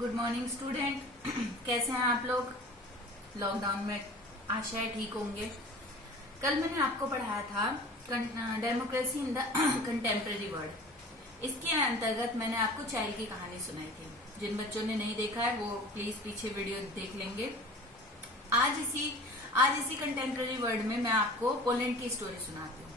Good morning student. कैसे हैं आप लोग? लॉकडाउन में आशा है ठीक होंगे। कल मैंने आपको पढ़ाया था democracy in the contemporary world. इसके अंतर्गत मैंने आपको चाइल्ड की कहानी सुनाई थी। जिन बच्चों ने नहीं देखा है वो प्लीज पीछे वीडियो देख लेंगे। आज इसी कंटेम्प्रेरी वर्ल्ड में मैं आपको पोलैंड की स्टोरी सुनाती हूँ।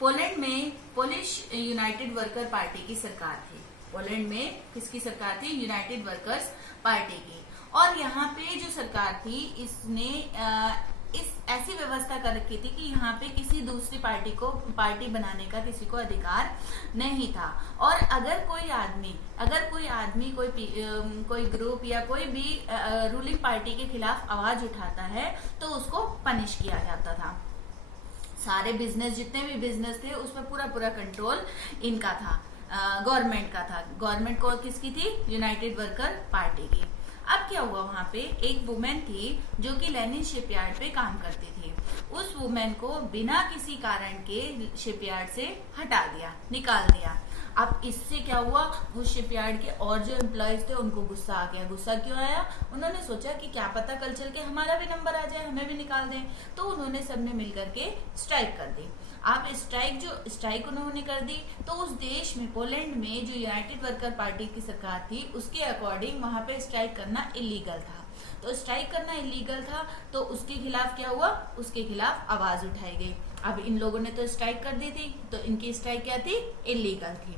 पोलैंड में पोलिश यूनाइटेड वर्कर पार्टी की सरकार थी। पोलैंड में किसकी सरकार थी? यूनाइटेड वर्कर्स पार्टी की। और यहाँ पे जो सरकार थी इसने इस ऐसी व्यवस्था कर रखी थी कि यहाँ पे किसी दूसरी पार्टी बनाने का किसी को अधिकार नहीं था। और अगर कोई आदमी कोई ग्रुप या कोई भी रूलिंग पार्टी के खिलाफ आवाज उठाता है तो उसको पनिश किया जाता था। सारे बिजनेस, जितने भी बिजनेस थे उसमें पूरा कंट्रोल इनका था, गवर्नमेंट का था। गवर्नमेंट को किसकी थी? यूनाइटेड वर्कर पार्टी की। अब क्या हुआ, वहां पे एक वुमेन थी जो कि लेनिन शिपयार्ड पे काम करती थी। उस वुमेन को बिना किसी कारण के शिपयार्ड से हटा दिया, निकाल दिया। अब इससे क्या हुआ, वो शिपयार्ड के और जो एम्प्लॉयज थे उनको गुस्सा आ गया। गुस्सा क्यों आया? उन्होंने सोचा कि क्या पता कल चल के हमारा भी नंबर आ जाए, हमें भी निकाल दें। तो उन्होंने सबने मिलकर के स्ट्राइक कर दी। अब स्ट्राइक उन्होंने कर दी तो उस देश में, पोलैंड में जो यूनाइटेड वर्कर पार्टी की सरकार थी उसके अकॉर्डिंग वहां पे स्ट्राइक करना इलीगल था। तो स्ट्राइक करना इलीगल था तो उसके खिलाफ क्या हुआ? उसके खिलाफ आवाज उठाई गई। अब इन लोगों ने तो स्ट्राइक कर दी थी तो इनकी स्ट्राइक क्या थी? इलीगल थी।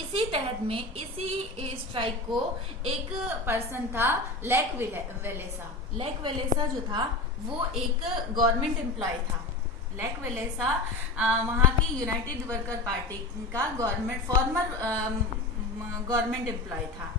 इसी तहत में इसी स्ट्राइक को एक पर्सन था, लेक वेलेसा जो था वो एक गवर्नमेंट एम्प्लॉय था। लेक वेलेसा वहां की यूनाइटेड वर्कर पार्टी का फॉर्मर गवर्नमेंट एम्प्लॉय था।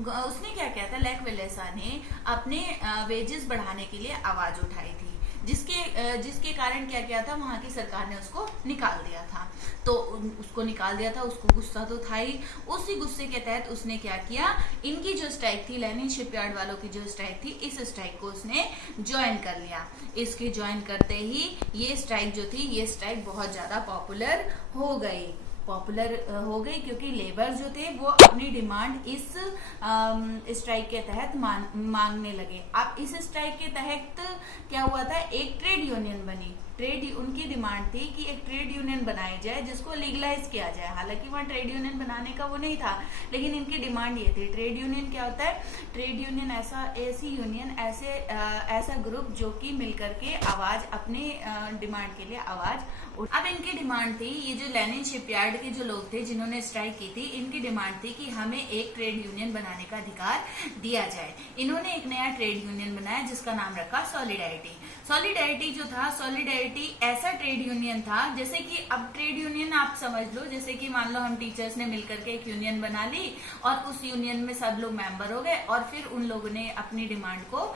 उसने क्या किया था? लेक वेलेसा ने अपने वेजेस बढ़ाने के लिए आवाज उठाई थी, जिसके कारण क्या किया था, वहां की सरकार ने उसको निकाल दिया था। तो उसको निकाल दिया था, उसको गुस्सा तो था ही। उसी गुस्से के तहत उसने क्या किया, इनकी जो स्ट्राइक थी, लेनिन शिपयार्ड वालों की जो स्ट्राइक थी, इस स्ट्राइक को उसने ज्वाइन कर लिया। इसके ज्वाइन करते ही ये स्ट्राइक जो थी, ये स्ट्राइक बहुत ज्यादा पॉपुलर हो गई क्योंकि लेबर जो थे वो अपनी डिमांड इस स्ट्राइक के तहत मांगने लगे। अब इस स्ट्राइक के तहत क्या हुआ था, एक ट्रेड यूनियन बनी। उनकी डिमांड थी कि एक ट्रेड यूनियन बनाई जाए जिसको लीगलाइज किया जाए। हालांकि वहाँ ट्रेड यूनियन बनाने का वो नहीं था, लेकिन इनकी डिमांड ये थी। ट्रेड यूनियन क्या होता है? ट्रेड यूनियन ऐसा ग्रुप जो कि मिलकर के आवाज, अपने डिमांड के लिए आवाज। अब इनकी डिमांड थी, ये जो लेनिन शिपयार्ड के जो लोग थे जिन्होंने स्ट्राइक की थी, इनकी डिमांड थी कि हमें एक ट्रेड यूनियन बनाने का अधिकार दिया जाए। इन्होंने एक नया ट्रेड यूनियन बनाया जिसका नाम रखा सॉलिडेरिटी जो था, सॉलिडेरिटी ऐसा ट्रेड यूनियन था जैसे कि, अब ट्रेड यूनियन आप समझ लो जैसे कि मान लो हम टीचर्स ने मिलकर के एक यूनियन बना ली और उस यूनियन में सब लोग मेंबर हो गए और फिर उन लोगों ने अपनी डिमांड को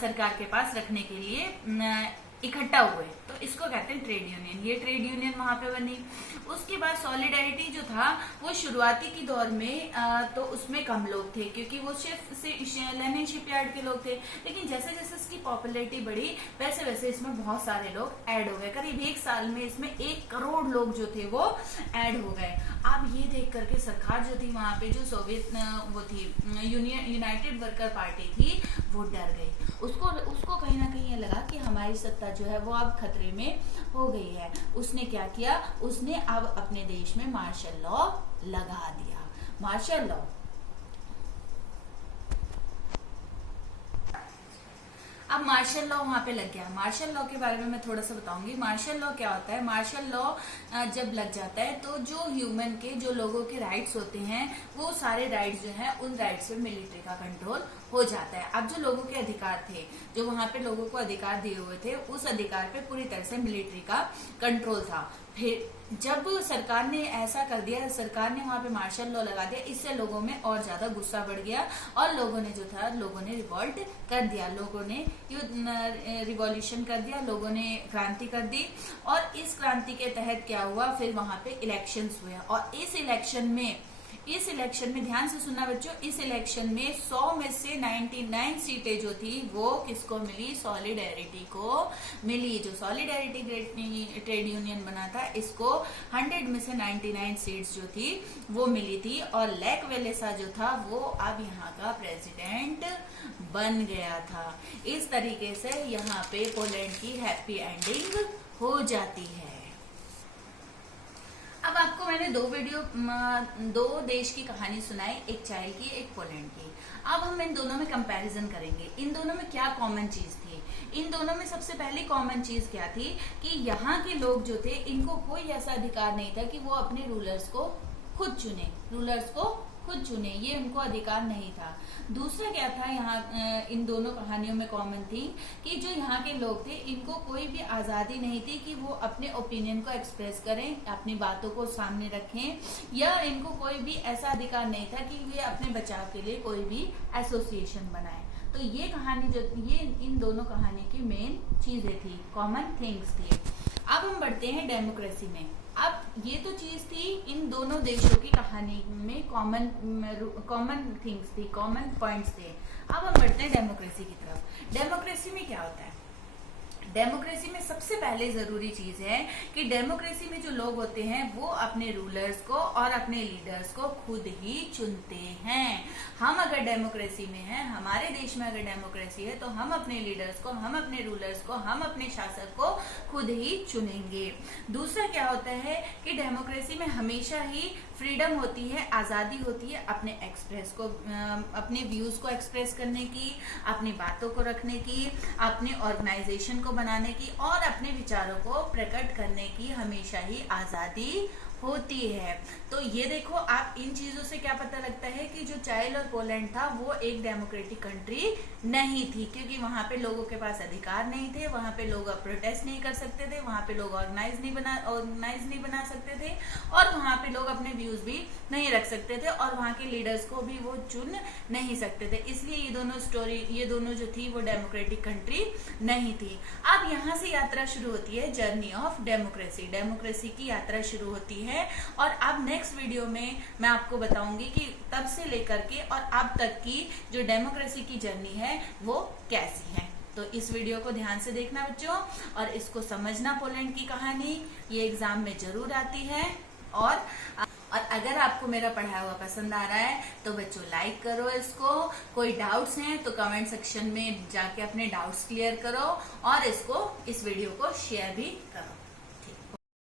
सरकार के पास रखने के लिए इकट्ठा हुए, तो इसको कहते हैं ट्रेड यूनियन। ये ट्रेड यूनियन वहां पे बनी। उसके बाद सॉलिडेरिटी जो था वो शुरुआती के दौर में तो उसमें कम लोग थे क्योंकि वो सिर्फ लेनिन शिपयार्ड के लोग थे। लेकिन जैसे जैसे इसकी पॉपुलैरिटी बढ़ी वैसे वैसे इसमें बहुत सारे लोग ऐड हो गए। करीब 1 साल में इसमें 1 करोड़ लोग जो थे वो ऐड हो गए। अब ये देख करके सरकार जो थी वहां पे, जो सोवियत वो थी, यूनाइटेड वर्कर पार्टी थी, वो डर गई। उसको कहीं ना कहीं ये लगा कि हमारी सत्ता जो है वो अब खतरे में हो गई है। उसने क्या किया, उसने अब अपने देश में मार्शल लॉ लगा दिया। मार्शल लॉ, अब मार्शल लॉ वहां पे लग गया। मार्शल लॉ के बारे में मैं थोड़ा सा बताऊंगी। मार्शल लॉ क्या होता है? मार्शल लॉ जब लग जाता है तो जो लोगों के राइट्स होते हैं, वो सारे राइट्स जो हैं उन राइट्स पे मिलिट्री का कंट्रोल हो जाता है। अब जो लोगों के अधिकार थे, जो वहां पे लोगों को अधिकार दिए हुए थे, उस अधिकार पे पूरी तरह से मिलिट्री का कंट्रोल था। फिर जब सरकार ने ऐसा कर दिया, सरकार ने वहां पे मार्शल लॉ लगा दिया, इससे लोगों में और ज्यादा गुस्सा बढ़ गया और लोगों ने रिवॉल्ट कर दिया, लोगों ने रिवॉल्यूशन कर दिया, लोगों ने क्रांति कर दी। और इस क्रांति के तहत क्या हुआ, फिर वहां पे इलेक्शंस हुए और इस इलेक्शन में इस इलेक्शन में ध्यान से सुनना बच्चों, इस इलेक्शन में 100 में से 99 सीटें जो थी वो किसको मिली? सॉलिडेरिटी को मिली। जो सॉलिडेरिटी ट्रेड यूनियन बना था, इसको 100 में से 99 सीट्स जो थी वो मिली थी। और लेक वेलेसा जो था वो अब यहाँ का प्रेसिडेंट बन गया था। इस तरीके से यहाँ पे पोलैंड की हैप्पी एंडिंग हो जाती है। अब आपको मैंने दो देश की कहानी सुनाई, एक चाइल्ड की, एक पोलैंड की। अब हम इन दोनों में कंपैरिजन करेंगे। इन दोनों में क्या कॉमन चीज थी? इन दोनों में सबसे पहली कॉमन चीज क्या थी कि यहाँ के लोग जो थे इनको कोई ऐसा अधिकार नहीं था कि वो अपने रूलर्स को खुद चुने, ये उनको अधिकार नहीं था। दूसरा क्या था यहाँ इन दोनों कहानियों में कॉमन थी कि जो यहाँ के लोग थे इनको कोई भी आजादी नहीं थी कि वो अपने ओपिनियन को एक्सप्रेस करें, अपनी बातों को सामने रखें, या इनको कोई भी ऐसा अधिकार नहीं था कि वे अपने बचाव के लिए कोई भी एसोसिएशन बनाए। तो ये कहानी ये इन दोनों कहानी की मेन चीजें थी, कॉमन थिंग्स थी। अब हम बढ़ते हैं डेमोक्रेसी में। अब ये तो चीज थी इन दोनों देशों की कहानी में कॉमन थिंग्स थी, कॉमन पॉइंट्स थे। अब हम बढ़ते हैं डेमोक्रेसी की तरफ। डेमोक्रेसी में क्या होता है? डेमोक्रेसी में सबसे पहले जरूरी चीज है कि डेमोक्रेसी में जो लोग होते हैं वो अपने रूलर्स को और अपने लीडर्स को खुद ही चुनते हैं। हम अगर डेमोक्रेसी में हैं, हमारे देश में अगर डेमोक्रेसी है, तो हम अपने लीडर्स को, हम अपने रूलर्स को, हम अपने शासक को खुद ही चुनेंगे। दूसरा क्या होता है कि डेमोक्रेसी में हमेशा ही फ्रीडम होती है, आजादी होती है अपने अपने व्यूज को एक्सप्रेस करने की, अपनी बातों को रखने की, अपने ऑर्गेनाइजेशन को बनाने की और अपने विचारों को प्रकट करने की हमेशा ही आजादी होती है। तो ये देखो, आप इन चीजों से क्या पता लगता है कि जो चाइल्ड और पोलैंड था वो एक डेमोक्रेटिक कंट्री नहीं थी, क्योंकि वहां पे लोगों के पास अधिकार नहीं थे, वहां पे लोग प्रोटेस्ट नहीं कर सकते थे, वहां पे लोग ऑर्गेनाइज नहीं बना सकते थे, और वहां पे लोग अपने व्यूज भी नहीं रख सकते थे, और वहां के लीडर्स को भी वो चुन नहीं सकते थे। इसलिए ये दोनों जो थी वो डेमोक्रेटिक कंट्री नहीं थी। अब यहाँ से यात्रा शुरू होती है, जर्नी ऑफ डेमोक्रेसी। डेमोक्रेसी की यात्रा शुरू होती है। और अब नेक्स्ट वीडियो में मैं आपको बताऊंगी कि तब से लेकर के और अब तक की जो डेमोक्रेसी की जर्नी है वो कैसी है। तो इस वीडियो को ध्यान से देखना बच्चों, और इसको समझना। पोलैंड की कहानी ये एग्जाम में जरूर आती है। और अगर आपको मेरा पढ़ाया हुआ पसंद आ रहा है तो बच्चों लाइक करो इसको। कोई डाउट्स हैं तो कमेंट सेक्शन में जाके अपने डाउट्स क्लियर करो, और इस वीडियो को शेयर भी करो।